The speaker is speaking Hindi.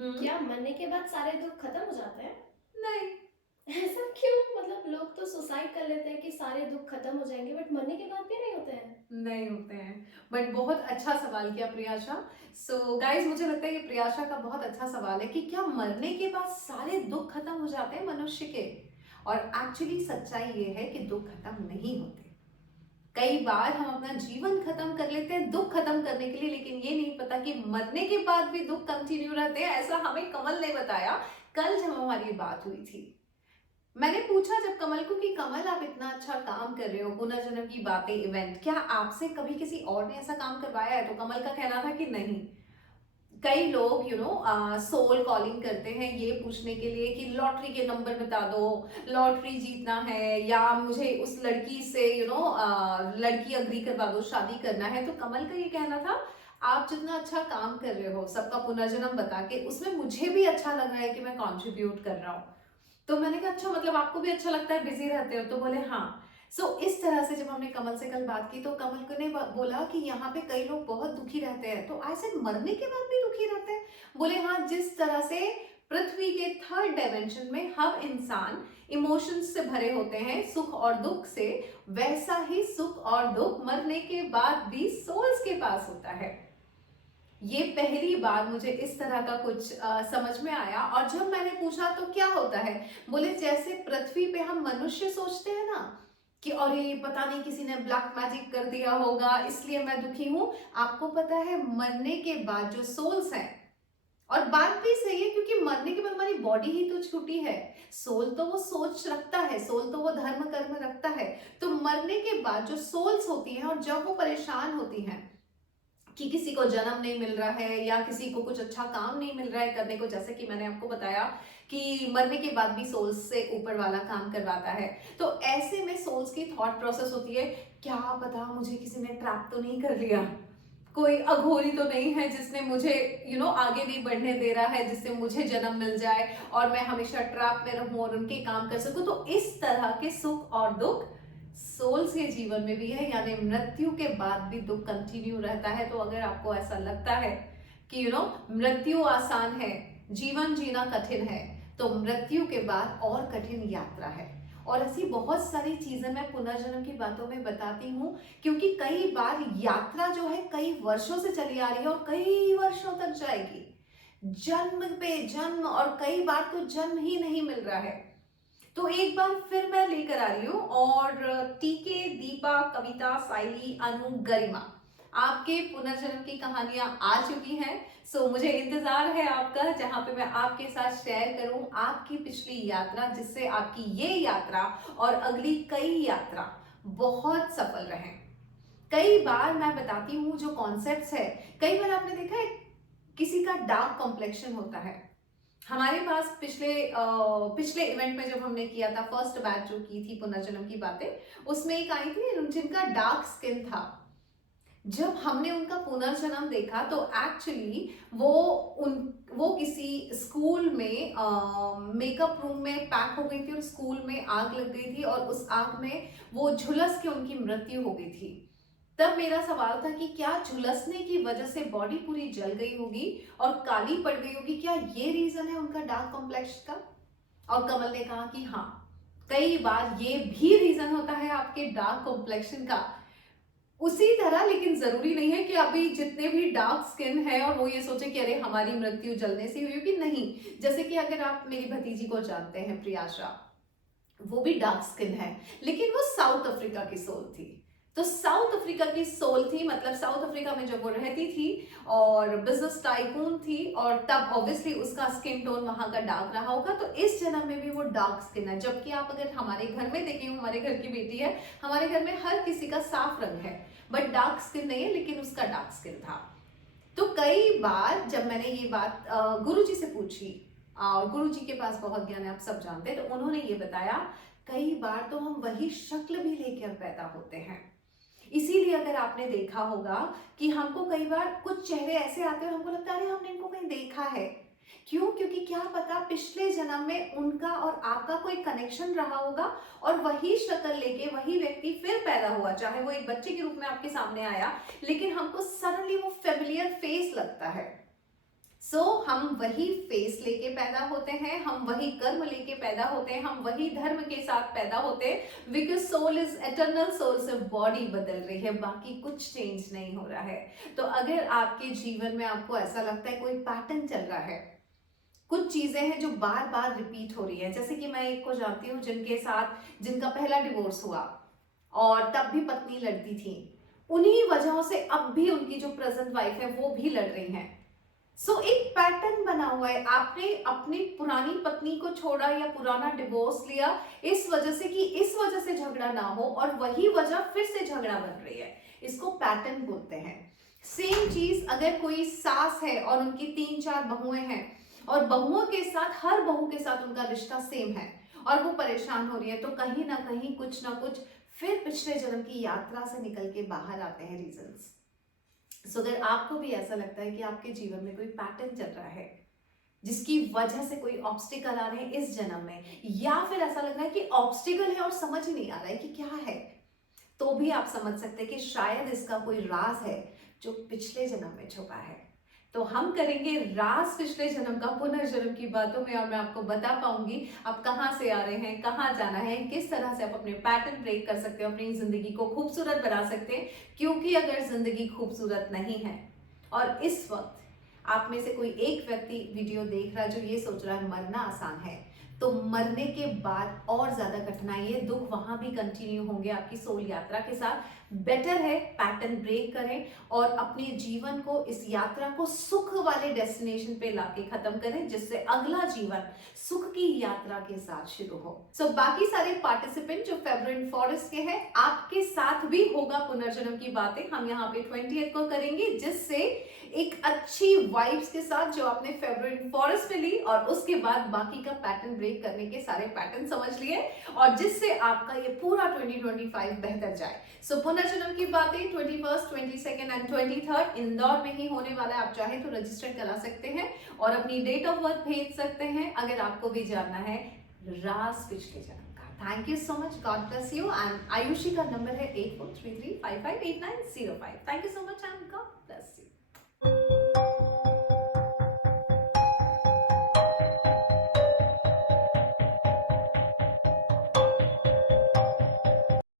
हम्म। क्या मरने के बाद सारे दुख खत्म हो जाते हैं? नहीं। ऐसा क्यों? मतलब लोग तो सुसाइड कर लेते हैं कि सारे दुख खत्म हो जाएंगे, बट मरने के बाद भी नहीं होते हैं। नहीं होते हैं। बट बहुत अच्छा सवाल किया प्रियाशा। सो गाइस, मुझे लगता है ये प्रियाशा का बहुत अच्छा सवाल है कि क्या मरने के बाद सारे दुख खत्म हो जाते हैं मनुष्य के। और एक्चुअली सच्चाई ये है कि दुख खत्म नहीं होते। कई बार हम अपना जीवन खत्म कर लेते हैं दुख खत्म करने के लिए, लेकिन ये नहीं पता कि मरने के बाद भी दुख कंटिन्यू रहते हैं। ऐसा हमें कमल ने बताया कल जब हमारी बात हुई थी। मैंने पूछा जब कमल को कि कमल, आप इतना अच्छा काम कर रहे हो, पुनर्जन्म की बातें, इवेंट, क्या आपसे कभी किसी और ने ऐसा काम करवाया है? तो कमल का कहना था कि नहीं। कई लोग सोल कॉलिंग करते हैं ये पूछने के लिए कि लॉटरी के नंबर बता दो, लॉटरी जीतना है, या मुझे उस लड़की से लड़की अग्री करवा दो, शादी करना है। तो कमल का ये कहना था, आप जितना अच्छा काम कर रहे हो सबका पुनर्जन्म बता के, उसमें मुझे भी अच्छा लग रहा है कि मैं कंट्रीब्यूट कर रहा हूँ। तो मैंने कहा अच्छा, मतलब आपको भी अच्छा लगता है, बिजी रहते हो? तो बोले हाँ। इस तरह से जब हमने कमल से कल बात की तो कमल को ने बोला कि यहाँ पे कई लोग बहुत दुखी रहते हैं। तो आई सेड, मरने के बाद भी दुखी रहते हैं? बोले हाँ, जिस तरह से पृथ्वी के थर्ड डायमेंशन में हम इंसान इमोशंस से भरे होते हैं, सुख और दुख से, वैसा ही सुख और दुख मरने के बाद भी सोल्स के पास होता है। ये पहली बार मुझे इस तरह का कुछ समझ में आया। और जब मैंने पूछा तो क्या होता है, बोले जैसे पृथ्वी पे हम मनुष्य सोचते हैं ना कि अरे पता नहीं किसी ने ब्लैक मैजिक कर दिया होगा इसलिए मैं दुखी हूं। आपको पता है मरने के बाद जो सोल्स हैं, और बात भी सही है क्योंकि मरने के बाद हमारी बॉडी ही तो छूटी है। सोल तो वो सोच रखता है, सोल तो वो धर्म कर्म रखता है। तो मरने के बाद जो सोल्स होती हैं और जब वो परेशान होती हैं कि किसी को जन्म नहीं मिल रहा है या किसी को कुछ अच्छा काम नहीं मिल रहा है करने को, जैसे कि मैंने आपको बताया कि मरने के बाद भी सोल्स से ऊपर वाला काम करवाता है। तो ऐसे में सोल्स की थॉट प्रोसेस होती है, क्या पता मुझे किसी ने ट्रैप तो नहीं कर लिया, कोई अघोरी तो नहीं है जिसने मुझे आगे नहीं बढ़ने दे रहा है, जिससे मुझे जन्म मिल जाए और मैं हमेशा ट्रैप में रहूं और उनके काम कर सकूं। तो इस तरह के सुख और दुख सोल्स के जीवन में भी है, यानी मृत्यु के बाद भी दुख कंटिन्यू रहता है। तो अगर आपको ऐसा लगता है कि मृत्यु आसान है, जीवन जीना कठिन है, तो मृत्यु के बाद और कठिन यात्रा है। और ऐसी बहुत सारी चीजें मैं पुनर्जन्म की बातों में बताती हूँ, क्योंकि कई बार यात्रा जो है कई वर्षों से चली आ रही है और कई वर्षों तक जाएगी, जन्म पे जन्म, और कई बार तो जन्म ही नहीं मिल रहा है। तो एक बार फिर मैं लेकर आ रही हूँ, और टीके, दीपा, कविता, साइली, अनु, गरिमा, आपके पुनर्जन्म की कहानियां आ चुकी हैं। मुझे इंतजार है आपका, जहां पे मैं आपके साथ शेयर करूं आपकी पिछली यात्रा, जिससे आपकी ये यात्रा और अगली कई यात्रा बहुत सफल रहे। कई बार मैं बताती हूँ जो कॉन्सेप्ट्स है, कई बार आपने देखा है किसी का डार्क कॉम्प्लेक्शन होता है। हमारे पास पिछले इवेंट में जब हमने किया था, फर्स्ट बैच जो की थी पुनर्जन्म की बातें, उसमें एक आई थी जिनका डार्क स्किन था। जब हमने उनका पुनर्जन्म देखा तो एक्चुअली वो किसी स्कूल में मेकअप रूम में पैक हो गई थी और स्कूल में आग लग गई थी, और उस आग में वो झुलस के उनकी मृत्यु हो गई थी। तब मेरा सवाल था कि क्या झुलसने की वजह से बॉडी पूरी जल गई होगी और काली पड़ गई होगी, क्या ये रीजन है उनका डार्क कॉम्प्लेक्स का? और कमल ने कहा कि हाँ, कई बार ये भी रीजन होता है आपके डार्क कॉम्प्लेक्शन का। उसी तरह, लेकिन जरूरी नहीं है कि अभी जितने भी डार्क स्किन है और वो ये सोचे कि अरे हमारी मृत्यु जलने से हुई होगी, नहीं। जैसे कि अगर आप मेरी भतीजी को जानते हैं, प्रियाशा, वो भी डार्क स्किन है, लेकिन वो साउथ अफ्रीका की सोल थी। तो साउथ अफ्रीका की सोल थी, मतलब साउथ अफ्रीका में जब वो रहती थी और बिजनेस टाइकून थी, और तब ऑब्वियसली उसका स्किन टोन वहां का डार्क रहा होगा, तो इस जन्म में भी वो डार्क स्किन है। जबकि आप अगर हमारे घर में देखें, हमारे घर की बेटी है, हमारे घर में हर किसी का साफ रंग है, बट डार्क स्किन नहीं है, लेकिन उसका डार्क स्किन था। तो कई बार जब मैंने ये बात गुरु जी से पूछी, और गुरु जी के पास बहुत ज्ञान है, आप सब जानते हैं, तो उन्होंने ये बताया, कई बार तो हम वही शक्ल भी लेकर पैदा होते हैं। इसीलिए अगर आपने देखा होगा कि हमको कई बार कुछ चेहरे ऐसे आते हैं, हमको लगता है अरे हमने इनको कहीं देखा है। क्यों? क्योंकि क्या पता पिछले जन्म में उनका और आपका कोई कनेक्शन रहा होगा, और वही शक्ल लेके वही व्यक्ति फिर पैदा हुआ, चाहे वो एक बच्चे के रूप में आपके सामने आया, लेकिन हमको सडनली वो फेमिलियर फेस लगता है। हम वही फेस लेके पैदा होते हैं, हम वही कर्म लेके पैदा होते हैं, हम वही धर्म के साथ पैदा होते हैं, because soul is eternal, soul सिर्फ बॉडी बदल रही है, बाकी कुछ चेंज नहीं हो रहा है। तो अगर आपके जीवन में आपको ऐसा लगता है कोई पैटर्न चल रहा है, कुछ चीजें हैं जो बार बार रिपीट हो रही है, जैसे कि मैं एक को जानती हूँ जिनका पहला डिवोर्स हुआ और तब भी पत्नी लड़ती थी, उन्हीं वजहों से अब भी उनकी जो प्रेजेंट वाइफ है वो भी लड़ रही हैं। एक पैटर्न बना हुआ है, आपने अपनी पुरानी पत्नी को छोड़ा या पुराना डिवोर्स लिया इस वजह से कि इस वजह से झगड़ा ना हो, और वही वजह फिर से झगड़ा बन रही है, इसको पैटर्न बोलते हैं। सेम चीज अगर कोई सास है और उनकी 3-4 बहुएं हैं और बहुओं के साथ, हर बहू के साथ उनका रिश्ता सेम है और वो परेशान हो रही है, तो कहीं ना कहीं कुछ ना कुछ फिर पिछले जन्म की यात्रा से निकल के बाहर आते हैं रीजंस। अगर आपको भी ऐसा लगता है कि आपके जीवन में कोई पैटर्न चल रहा है जिसकी वजह से कोई ऑब्स्टिकल आ रहे हैं इस जन्म में, या फिर ऐसा लग रहा है कि ऑब्स्टिकल है और समझ ही नहीं आ रहा है कि क्या है, तो भी आप समझ सकते हैं कि शायद इसका कोई राज है जो पिछले जन्म में छुपा है। तो हम करेंगे राज पिछले जन्म का पुनर्जन्म की बातों में, और मैं आपको बता पाऊंगी आप कहाँ से आ रहे हैं, कहाँ जाना है, किस तरह से आप अपने पैटर्न ब्रेक कर सकते हो, अपनी जिंदगी को खूबसूरत बना सकते हैं। क्योंकि अगर जिंदगी खूबसूरत नहीं है और इस वक्त आप में से कोई एक व्यक्ति वीडियो देख रहा है जो ये सोच रहा है मरना आसान है, तो मरने के बाद और ज्यादा कठिनाई है, दुख वहां भी कंटिन्यू होंगे आपकी सोल यात्रा के साथ। बेटर है पैटर्न ब्रेक करें और अपने जीवन को, इस यात्रा को सुख वाले डेस्टिनेशन पे लाके खत्म करें, जिससे अगला जीवन सुख की यात्रा के साथ शुरू हो। बाकी सारे पार्टिसिपेंट जो फेब्रुअरी फॉरेस्ट के हैं, आपके साथ भी होगा पुनर्जन्म की बातें, हम यहाँ पे 20th को करेंगे, जिससे एक अच्छी वाइब्स के साथ जो आपने फेब्रुअरी फॉरेस्ट में ली और उसके बाद बाकी का पैटर्न ब्रेक करने के सारे पैटर्न समझ लिए, और जिससे आपका ये पूरा 2025 बेहतर जाए। पुनर्जन्म की बातें 21st, 22nd and 23rd Indore में ही होने वाला है। आप चाहे तो रजिस्टर करा सकते हैं और अपनी डेट ऑफ बर्थ भेज सकते हैं अगर आपको भी जानना है राज पिछले जन्म का। Thank you so much, God bless you. And Ayushi का नंबर है 8433558905। Thank you so much and God bless you.